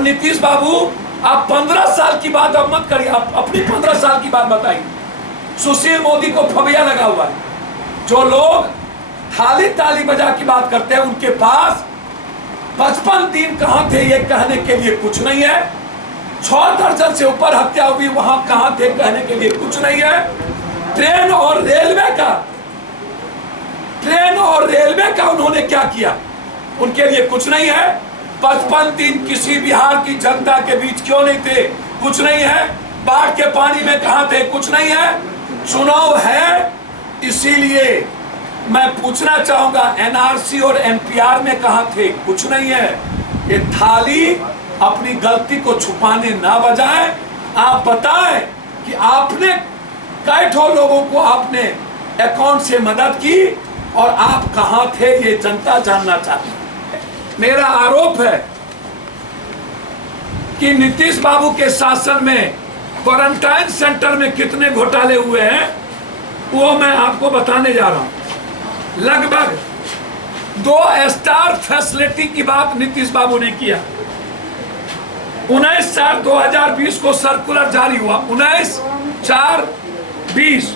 और नीतीश बाबू आप 15 साल की बात अब मत करिए, आप अपनी 15 साल की बात बताइए। सुशील मोदी को फबिया लगा हुआ है। जो लोग थाली ताली बजा की बात करते हैं उनके पास 55 दिन कहां थे ये कहने के लिए कुछ नहीं है। 6 दर्जन से ऊपर हत्या हुई, वहां कहां थे कहने के लिए कुछ नहीं है। ट्रेन और रेलवे का उन्होंने क्या किया, उनके लिए कुछ नहीं है। 55 दिन किसी बिहार की जनता के बीच क्यों नहीं थे, कुछ नहीं है। बाढ़ के पानी में कहां थे, कुछ नहीं है। चुनाव है, इसीलिए मैं पूछना चाहूंगा एनआरसी और एनपीआर में कहां थे, कुछ नहीं है। ये थाली अपनी गलती को छुपाने ना बजाएं। आप बताएं कि आपने कई ठो लोगों को आपने अकाउंट से मदद की और आप कहां थे, ये जनता जानना चाहती है। मेरा आरोप है कि नीतीश बाबू के शासन में क्वारंटाइन सेंटर में कितने घोटाले हुए हैं वो मैं आपको बताने जा रहा हूं। लगभग 2 स्टार फैसिलिटी की बात नीतीश बाबू ने किया। 19/4/2020 को सर्कुलर जारी हुआ, 19/4/20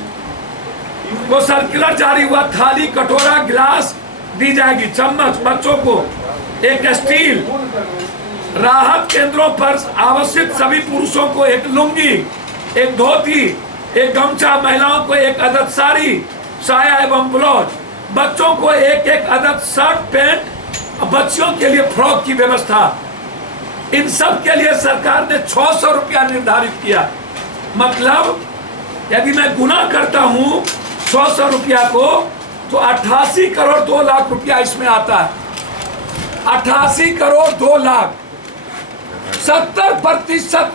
को सर्कुलर जारी हुआ। थाली कटोरा गिलास दी जाएगी, चम्मच बच्चों को, एक स्टील। राहत केंद्रों पर आवश्यक सभी पुरुषों को एक लुंगी, एक धोती, एक गमछा, महिलाओं को एक अदद साड़ी, साया एवं ब्लाउज, बच्चों को एक अदद शर्ट पैंट, बच्चियों के लिए फ्रॉक की व्यवस्था। इन सब के लिए सरकार ने 600 रुपया निर्धारित किया। मतलब यदि मैं गुना करता हूं 600 रुपया को तो 88 करोड़ 2 लाख रुपया इसमें आता है। 88 करोड़ 2 लाख, 70%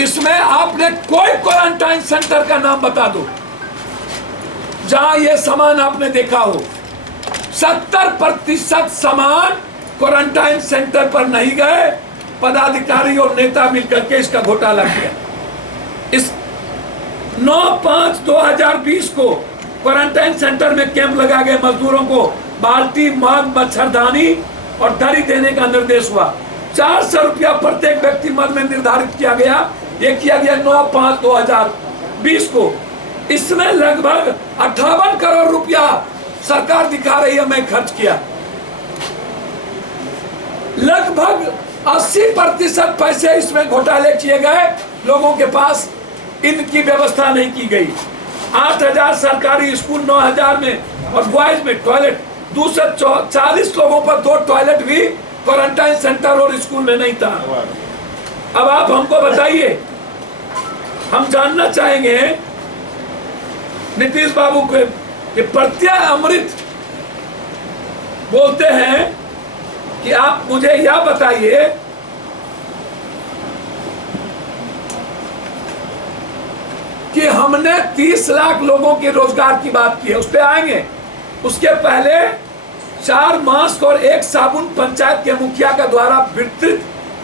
इसमें आपने कोई क्वारंटाइन सेंटर का नाम बता दो जहां ये सामान आपने देखा हो। 70% सामान क्वारंटाइन सेंटर पर नहीं गए। पदाधिकारी और नेता मिलकर के इसका घोटाला किया। इस 9/5/2020 को क्वारंटाइन सेंटर में कैंप लगा गए। मजदूरों को बाल्टी, मग, मच्छरदानी और दरी देने का निर्देश हुआ। 400 रुपया प्रत्येक व्यक्ति मद में निर्धारित किया गया। ये किया गया 9/5/2020 को। इसमें लगभग 58 करोड़ रुपया सरकार दिखा रही है मैं खर्च किया। लगभग 80% पैसे इसमें घोटाले किए गए। लोगों के पास इनकी व्यवस्था नहीं की गई। 8000 सरकारी स्कूल, 9000 में और बॉयज में टॉयलेट, 240 लोगों पर 2 टॉयलेट भी क्वारंटाइन सेंटर और स्कूल में नहीं था। अब आप हमको बताइए, हम जानना चाहेंगे नीतीश बाबू के प्रत्यय अमृत बोलते हैं कि आप मुझे यह बताइए कि हमने 30 लाख लोगों के रोजगार की बात की है, उस पर आएंगे। उसके पहले 4 मास्क और 1 साबुन पंचायत के मुखिया का द्वारा वितरित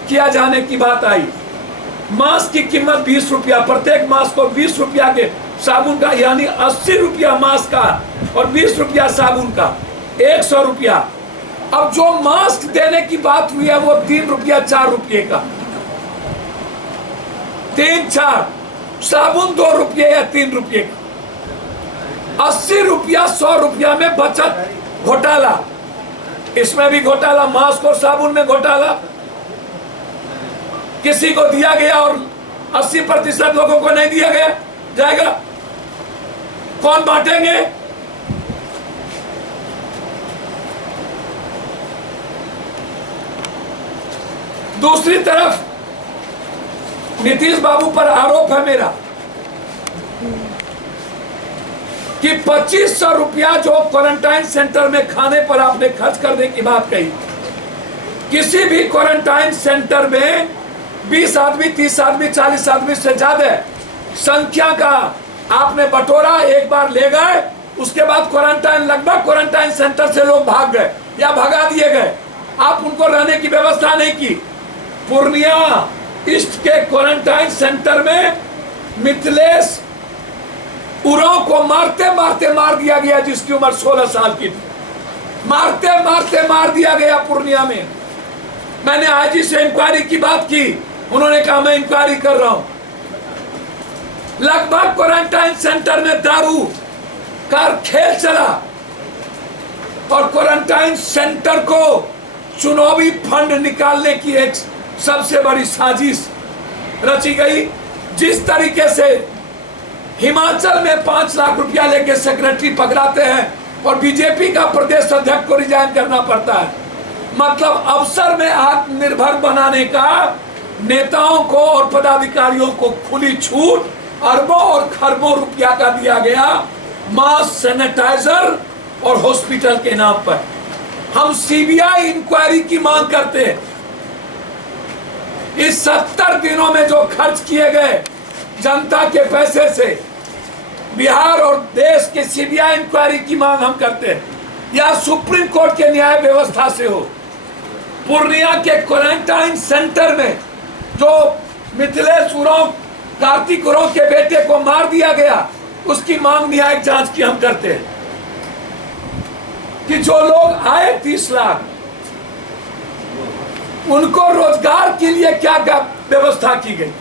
किया जाने की बात आई। मास्क की कीमत 20 रुपया, प्रत्येक मास्क को 20 रुपया के साबुन का, यानी 80 रुपया मास्क का और 20 रुपया साबुन का, 100 रुपया। अब जो मास्क देने की बात हुई है वो 3 रुपया 4 रुपये का, 3-4, साबुन 2 रुपये या 3 रुपये का। 80 रुपया 100 रुपया में बचत घोटाला, इसमें भी घोटाला, मास्क और साबुन में घोटाला। किसी को दिया गया और 80% लोगों को नहीं दिया गया जाएगा। कौन बांटेंगे? दूसरी तरफ नीतीश बाबू पर आरोप है मेरा कि 2500 रुपया जो क्वारंटाइन सेंटर में खाने पर आपने खर्च करने की बात कही। किसी भी क्वारंटाइन सेंटर में 20 आदमी, 30 आदमी, 40 आदमी से ज्यादा संख्या का आपने बटोरा, एक बार ले गए, उसके बाद क्वारंटाइन सेंटर से लोग भाग गए या भगा दिए गए। आप उनको रहने की व्यवस्था नहीं की। पूर्णिया ईस्ट के क्वारंटाइन सेंटर में मिथिलेश उरांव को मारते मारते मार दिया गया, जिसकी उम्र 16 साल की थी। मारते मारते मार दिया गया पूर्णिया में। मैंने आईजी से इंक्वायरी की बात की, उन्होंने कहा मैं इंक्वायरी कर रहा हूं। लगभग क्वारंटाइन सेंटर में दारू का खेल चला और क्वारंटाइन सेंटर को चुनावी फंड निकालने की एक सबसे बड़ी साजिश रची गई। जिस तरीके से हिमाचल में 5 लाख रुपया लेके सेक्रेटरी पकड़ाते हैं और बीजेपी का प्रदेश अध्यक्ष को रिजाइन करना पड़ता है, मतलब अवसर में आत्मनिर्भर बनाने का नेताओं को और पदाधिकारियों को खुली छूट, अरबों और खरबों रुपया का दिया गया मास्क, सैनिटाइजर और हॉस्पिटल के नाम पर। हम सीबीआई इंक्वायरी की मांग करते हैं। इस 70 दिनों में जो खर्च किए गए जनता के पैसे से बिहार और देश के सीबीआई इंक्वायरी की मांग हम करते हैं, या सुप्रीम कोर्ट के न्याय व्यवस्था से हो। पूर्णिया के क्वारंटाइन सेंटर में जो मिथिलेश उरांव कार्तिक उरांव के बेटे को मार दिया गया, उसकी मांग न्यायिक जांच की हम करते हैं कि जो लोग आए 30 लाख, उनको रोजगार के लिए क्या क्या व्यवस्था की गई।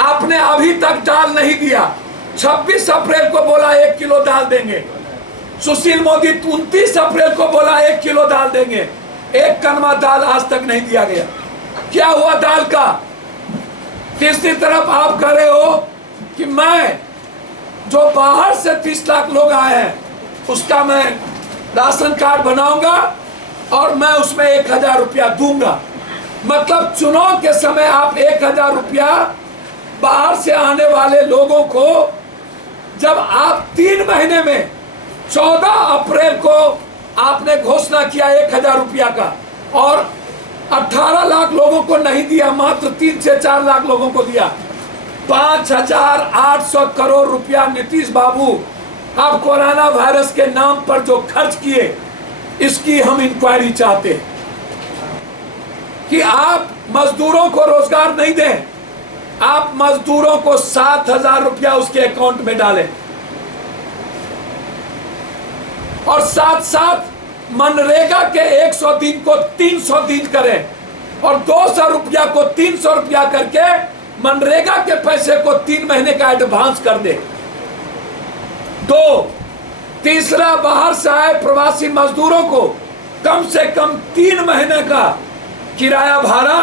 आपने अभी तक दाल नहीं दिया। 26 अप्रैल को बोला 1 किलो दाल देंगे। सुशील मोदी 29 अप्रैल को बोला 1 किलो दाल देंगे। 1 कनवा दाल आज तक नहीं दिया गया। क्या हुआ दाल का? तीसरी तरफ आप कह रहे हो कि मैं जो बाहर से 30 लाख लोग आए हैं उसका मैं राशन कार्ड बनाऊंगा और मैं उसमें 1000 रुपया दूंगा। मतलब चुनाव के समय आप 1000 रुपया बाहर से आने वाले लोगों को, जब आप 3 महीने में 14 अप्रैल को आपने घोषणा किया 1000 रुपया का और 18 लाख लोगों को नहीं दिया, मात्र 3 से 4 लाख लोगों को दिया। 5800 करोड़ रुपया नीतीश बाबू आप कोरोना वायरस के नाम पर जो खर्च किए, इसकी हम इंक्वायरी चाहते हैं कि आप मजदूरों को रोजगार नहीं दें, आप मजदूरों को 7000 रुपया उसके अकाउंट में डालें और साथ साथ मनरेगा के 100 दिन को 300 दिन करें और 200 रुपया को 300 रुपया करके मनरेगा के पैसे को 3 महीने का एडवांस कर दे। 2, तीसरा, बाहर से आए प्रवासी मजदूरों को कम से कम 3 महीने का किराया भाड़ा,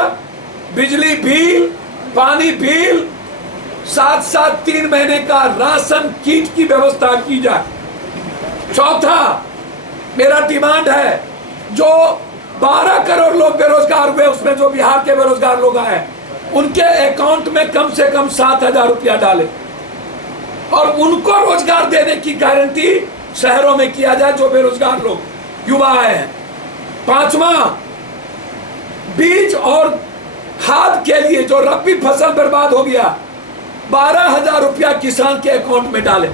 बिजली बिल, पानी बिल, साथ साथ 3 महीने का राशन किट की व्यवस्था की जाए। चौथा, मेरा डिमांड है जो 12 करोड़ लोग बेरोजगार हुए, उसमें जो बिहार के बेरोजगार लोग आए, उनके अकाउंट में कम से कम 7000 रुपया डालें और उनको रोजगार देने की गारंटी शहरों में किया जाए जो बेरोजगार लोग युवा आए हैं। 5वां, बीज और खाद के लिए जो रबी फसल बर्बाद हो गया, 12000 रुपया किसान के अकाउंट में डालें।